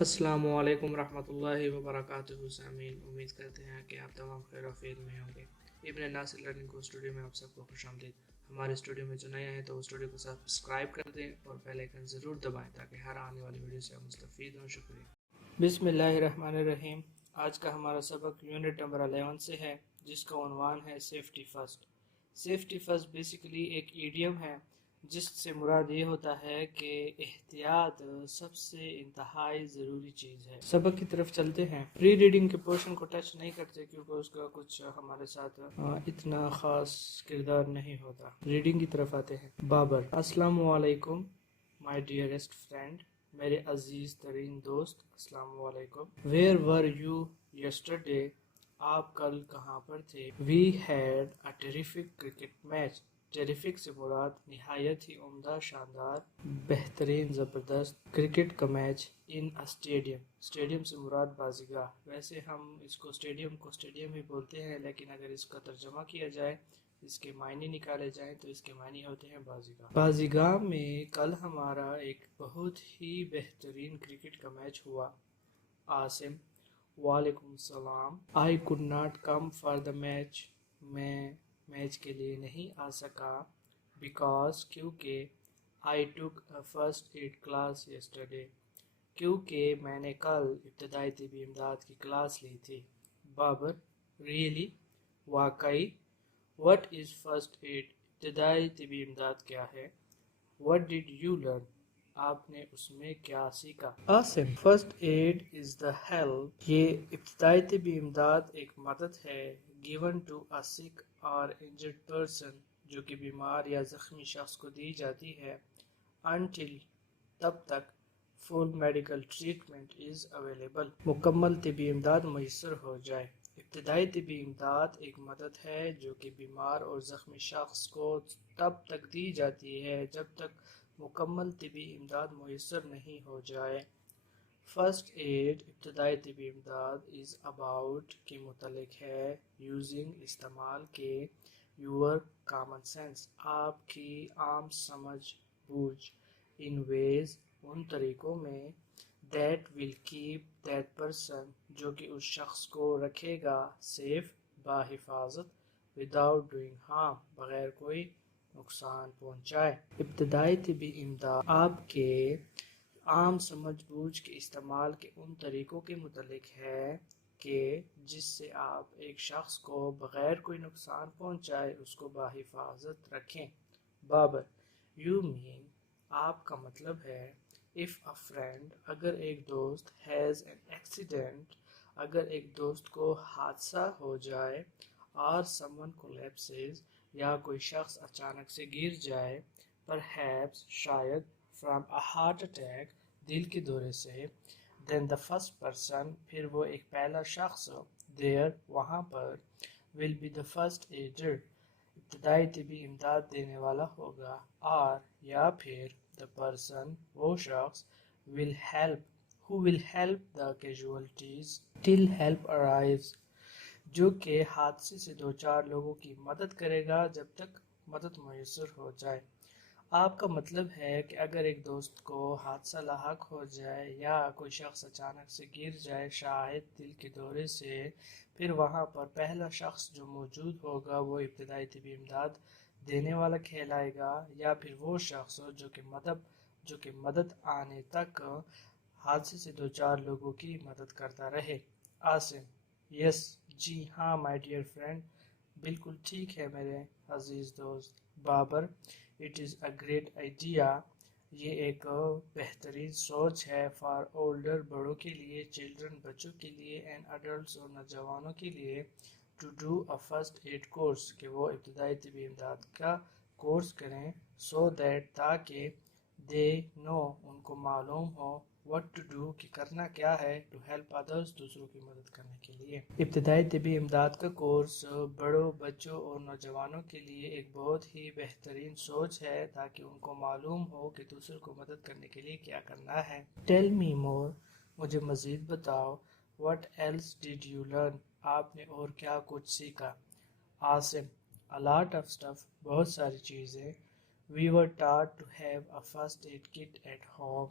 السلام علیکم ورحمۃ اللہ وبرکاتہ سامعین، امید کرتے ہیں کہ آپ تمام خیر و عافیت میں ہوں گے۔ ابن ناصر لرننگ کو اسٹوڈیو میں آپ سب کو خوش آمدید۔ ہمارے اسٹوڈیو میں جو نیا ہے تو اسٹوڈیو کو سبسکرائب کر دیں اور بیل آئکن ضرور دبائیں تاکہ ہر آنے والی ویڈیو سے آپ مستفید ہوں۔ شکریہ۔ بسم اللہ الرحمن الرحیم۔ آج کا ہمارا سبق یونٹ نمبر 11 سے ہے، جس کا عنوان ہے safety first. Safety first basically ایک ایڈیم ہے جس سے مراد یہ ہوتا ہے کہ احتیاط سب سے انتہائی ضروری چیز ہے۔ سبق کی طرف چلتے ہیں۔ پری ریڈنگ کے پورشن کو ٹچ نہیں کرتے کیونکہ اس کا کچھ ہمارے ساتھ اتنا خاص کردار نہیں ہوتا۔ ریڈنگ کی طرف آتے ہیں۔ بابر: السلام علیکم مائی ڈیئرسٹ فرینڈ، میرے عزیز ترین دوست، السلام علیکم۔ ویئر ور یو یسٹرڈے، آپ کل کہاں پر تھے؟ We had a terrific cricket match. Terrific سے مراد نہایت ہی عمدہ، شاندار، بہترین، زبردست کرکٹ کا میچ ان اسٹیڈیم۔ اسٹیڈیم سے مراد بازیگاہ۔ ویسے ہم اس کو اسٹیڈیم ہی بولتے ہیں، لیکن اگر اس کا ترجمہ کیا جائے، اس کے معنی نکالے جائیں تو اس کے معنی ہوتے ہیں بازیگاہ۔ بازیگاہ میں کل ہمارا ایک بہت ہی بہترین کرکٹ کا میچ ہوا۔ عاصم: وعلیکم السلام۔ I could not come for the match، میں میچ کے لیے نہیں آ سکا۔ Because، کیونکہ I took a first aid class yesterday، کیونکہ میں نے کل ابتدائی طبی امداد کی کلاس لی تھی۔ بابر: Really، واقعی۔ What is first aid، ابتدائی طبی امداد کیا ہے؟ What did you learn، آپ نے اس میں کیا سیکھا؟ Asim: first aid is the help, یہ ابتدائی طبی امداد ایک مدد ہے، given to a sick or injured person، جو کہ بیمار یا زخمی شخص کو دی جاتی ہے، until، تب تک، full medical treatment is available، مکمل طبی امداد میسر ہو جائے۔ ابتدائی طبی امداد ایک مدد ہے جو کہ بیمار اور زخمی شخص کو تب تک دی جاتی ہے جب تک مکمل طبی امداد میسر نہیں ہو جائے۔ فرسٹ ایڈ، ابتدائی طبی امداد، از اباؤٹ، کے متعلق ہے، یوزنگ، استعمال کے، یور کامن سینس، آپ کی عام سمجھ بوجھ، ان ویز، ان طریقوں میں، that will keep that person, جو کہ اس شخص کو رکھے گا، سیف، باحفاظت، وداؤٹ ڈوئنگ ہارم، بغیر کوئی نقصان پہنچائے۔ ابتدائی طبی امداد آپ کے عام سمجھ بوجھ کے استعمال کے ان طریقوں کے متعلق ہے کہ جس سے آپ ایک شخص کو بغیر کوئی نقصان پہنچائے اس کو باحفاظت رکھیں۔ بابر: یو مین، آپ کا مطلب ہے، if a friend، اگر ایک دوست، has an accident، اگر ایک دوست کو حادثہ ہو جائے، or someone collapses، یا کوئی شخص اچانک سے گر جائے، perhaps، شاید، from a heart attack، دل کے دورے سے، then the first person، پھر وہ ایک پہلا شخص، there، وہاں پر، will be the first aider، ابتدائی طبی امداد دینے والا ہوگا، اور یا پھر the person، وہ شخص، will help، who will help the casualties till help arrives، جو کہ حادثے سے دوچار لوگوں کی مدد کرے گا جب تک مدد میسر ہو جائے۔ آپ کا مطلب ہے کہ اگر ایک دوست کو حادثہ لاحق ہو جائے یا کوئی شخص اچانک سے گر جائے، شاید دل کے دورے سے، پھر وہاں پر پہلا شخص جو موجود ہوگا وہ ابتدائی طبی امداد دینے والا کہلائے گا، یا پھر وہ شخص جو کہ مدد آنے تک حادثے سے دوچار لوگوں کی مدد کرتا رہے۔ عاصم: یس، جی ہاں مائی ڈیئر فرینڈ، بالکل ٹھیک ہے میرے عزیز دوست۔ Babar: it is a great idea, یہ ایک بہترین سوچ ہے، فار اولڈر، بڑوں کے لیے، چلڈرن، بچوں کے لیے، اینڈ اڈلٹس، اور نوجوانوں کے لیے، to do a first aid course, کہ وہ ابتدائی طبی امداد کا کورس کریں، سو دیٹ، تاکہ، دے نو، ان کو معلوم ہو، what to do، کہ کرنا کیا ہے، to help others، دوسروں کی مدد کرنے کے لیے۔ ابتدائی طبی امداد کا کورس بڑوں، بچوں اور نوجوانوں کے لیے ایک بہت ہی بہترین سوچ ہے تاکہ ان کو معلوم ہو کہ دوسروں کو مدد کرنے کے لیے کیا کرنا ہے۔ Tell me more، مجھے مزید بتاؤ۔ What else did you learn، آپ نے اور کیا کچھ سیکھا؟ Asim: A lot of stuff، بہت ساری چیزیں۔ We were taught to have a first aid kit at home،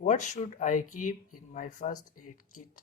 What should I keep in my first aid kit?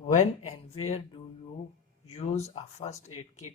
When and where do you use a first aid kit?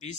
20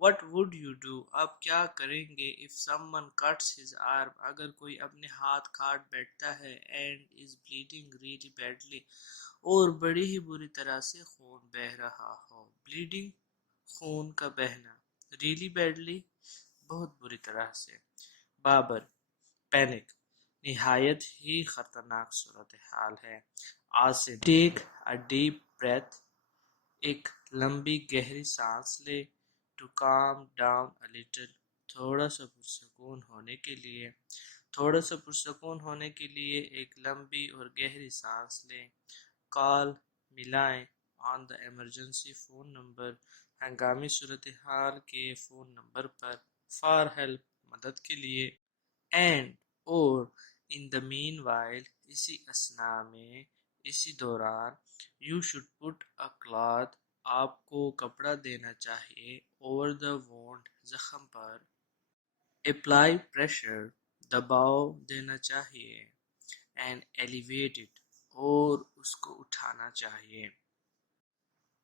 What would you do? آپ کیا کریں گے if someone cuts his arm اگر کوئی اپنے ہاتھ کاٹ بیٹھتا ہے and is bleeding really badly اور بڑی ہی بری طرح سے خون بہہ رہا ہو. bleeding خون کا بہنا. really badly بہت بری طرح سے. بابر پینک نہایت ہی خطرناک صورتحال ہے. Asim take a deep breath ایک لمبی گہری سانس لے. To calm down a little تھوڑا سا پرسکون ہونے کے لیے. تھوڑا سا پرسکون ہونے کے لیے ایک لمبی اور گہری سانس لیں. کال ملائیں آن دا ایمرجنسی فون نمبر ہنگامی صورتحال کے phone number per. For help مدد کے لیے. اینڈ اور ان دا مین وائل اسی اثناء میں اسی دوران. You should put a cloth آپ کو کپڑا دینا چاہیے. اوور دا وونڈ زخم پر. اپلائی پریشر دباؤ دینا چاہیے. اینڈ ایلیویٹ اٹ اور اس کو اٹھانا چاہیے.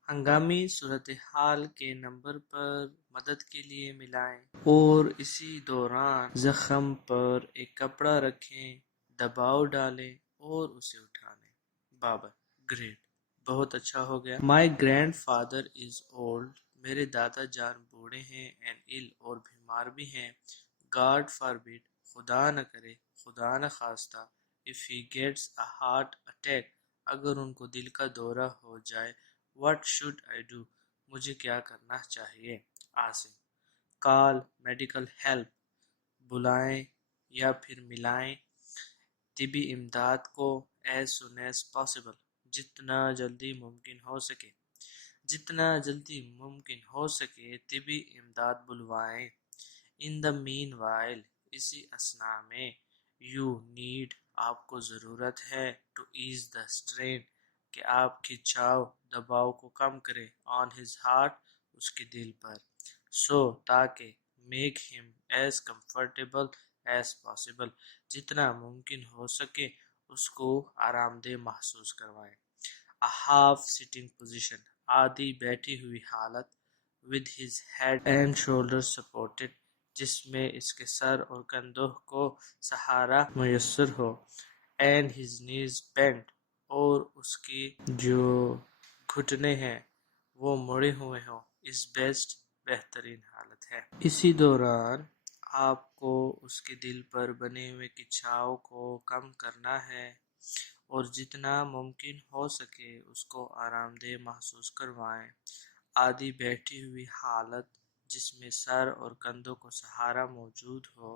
ہنگامی صورتحال کے نمبر پر مدد کے لیے ملائیں اور اسی دوران زخم پر ایک کپڑا رکھیں دباؤ ڈالیں اور اسے اٹھا لیں. بابر گریٹ بہت اچھا ہو گیا. مائی گرینڈ فادر از اولڈ میرے دادا جان بوڑھے ہیں. اینڈ ill اور بیمار بھی ہیں. گاڈ فاربڈ خدا نہ کرے خدا نہ خواستہ. if he gets a heart attack اگر ان کو دل کا دورہ ہو جائے. what should I do مجھے کیا کرنا چاہیے. عاصم کال میڈیکل ہیلپ بلائیں یا پھر ملائیں طبی امداد کو. as soon as possible جتنا جلدی ممکن ہو سکے. جتنا جلدی ممکن ہو سکے طبی امداد بلوائیں. in the meanwhile اسی اثناء میں. you need آپ کو ضرورت ہے. to ease the strain کہ آپ کھچاؤ دباؤ کو کم کریں. on his heart اس کے دل پر. so تاکہ make him as comfortable as possible جتنا ممکن ہو سکے اس کو آرام دہ محسوس کروائیں. a half sitting position آدھی بیٹھی ہوئی حالت. with his head and shoulders supported جس میں اس کے سر اور کندھوں کو سہارا میسر ہو. and his knees bent اور اس کی جو گھٹنے ہیں وہ مڑے ہوئے ہوں. is best بہترین حالت ہے. اسی دوران آپ کو اس کے دل پر بنے ہوئے کھچاؤ کو کم کرنا ہے اور جتنا ممکن ہو سکے اس کو آرام دہ محسوس کروائیں. آدھی بیٹھی ہوئی حالت جس میں سر اور کندھوں کو سہارا موجود ہو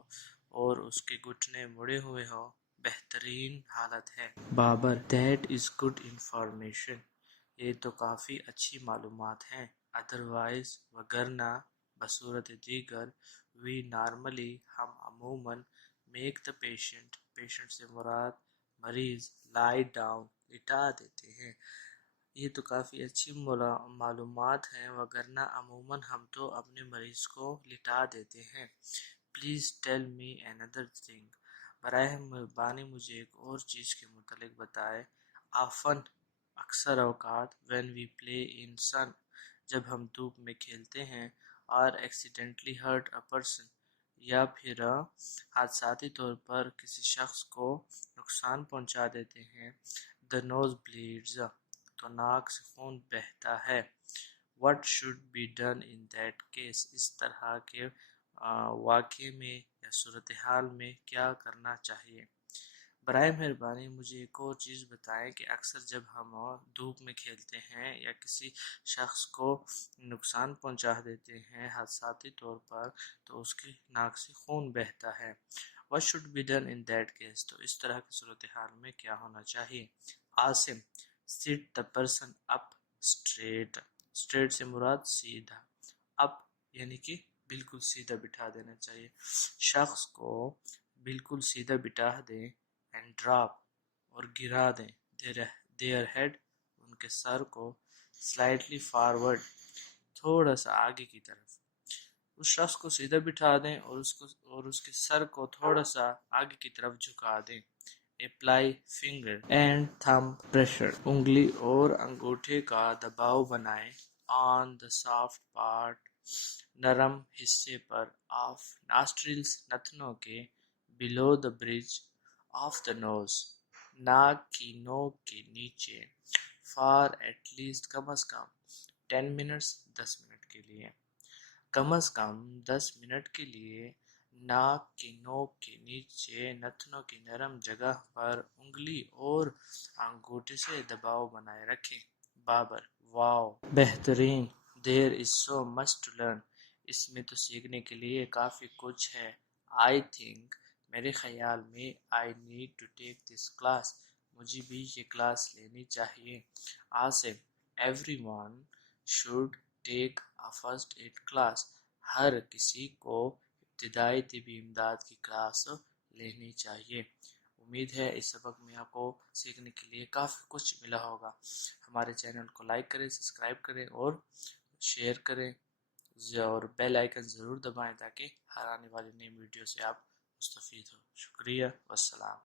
اور اس کے گھٹنے مڑے ہوئے ہو بہترین حالت ہے. Babar that is good information یہ تو کافی اچھی معلومات ہیں. ادروائز وگرنہ بصورت دیگر. وی نارملی ہم عموماً میک دا پیشنٹ سے مراد مریض لائی ڈاؤن لٹا دیتے ہیں. یہ تو کافی اچھی معلومات ہیں. وگرنہ عموماً ہم تو اپنے مریض کو لٹا دیتے ہیں. Please tell me another thing براہ مہربانی مجھے ایک اور چیز کے متعلق بتائے. آفن اکثر اوقات when we play in sun جب ہم دھوپ میں کھیلتے ہیں. or accidentally hurt a person یا پھر حادثاتی طور پر کسی شخص کو نقصان پہنچا دیتے ہیں. the nose bleeds تو ناک سے خون بہتا ہے. what should be done in that case اس طرح کے واقعے میں یا صورتحال میں کیا کرنا چاہیے. برائے مہربانی مجھے ایک اور چیز بتائیں کہ اکثر جب ہم دھوپ میں کھیلتے ہیں یا کسی شخص کو نقصان پہنچا دیتے ہیں حادثاتی طور پر تو اس کی ناک سے خون بہتا ہے. what should be done in that case تو اس طرح کی صورتحال میں کیا ہونا چاہیے. Asim sit the person up straight straight سے مراد سیدھا. up یعنی کہ بالکل سیدھا بٹھا دینا چاہیے. شخص کو بالکل سیدھا بٹھا دیں. and drop اور گرا دیں their head ان کے سر کو slightly forward تھوڑا سا آگے کی طرف. اس شخص کو سیدھا بٹھا دیں اور اس کے سر کو تھوڑا سا آگے کی طرف جھکا دیں. apply finger and thumb pressure انگلی اور انگوٹھے کا دباؤ بنائیں on the soft part نرم حصے پر آف ناسٹرلز نتنوں کے below the bridge of the nose ناک کی نوک کے نیچے for at least come is come 10 minutes 10 minute کے لیے کم از کم 10 منٹ کے لیے ناک کی نوک کے نیچے نتنوں کی نرم جگہ پر انگلی اور انگوٹھے سے دباؤ بنائے رکھیں۔ بابر واو بہترین There is so much to learn اس میں تو سیکھنے کے لیے کافی کچھ ہے I think میرے خیال میں I need to take this class مجھے بھی یہ کلاس لینی چاہیے Asif Everyone should take a first aid class ہر کسی کو ابتدائی طبی امداد کی کلاس لینی چاہیے۔ امید ہے اس سبق میں آپ کو سیکھنے کے لیے کافی کچھ ملا ہوگا۔ ہمارے چینل کو لائک کریں، سبسکرائب کریں اور شیئر کریں اور بیل آئیکن ضرور دبائیں تاکہ ہر آنے والی نئی ویڈیو سے آپ مستفید ہو۔ شکریہ والسلام۔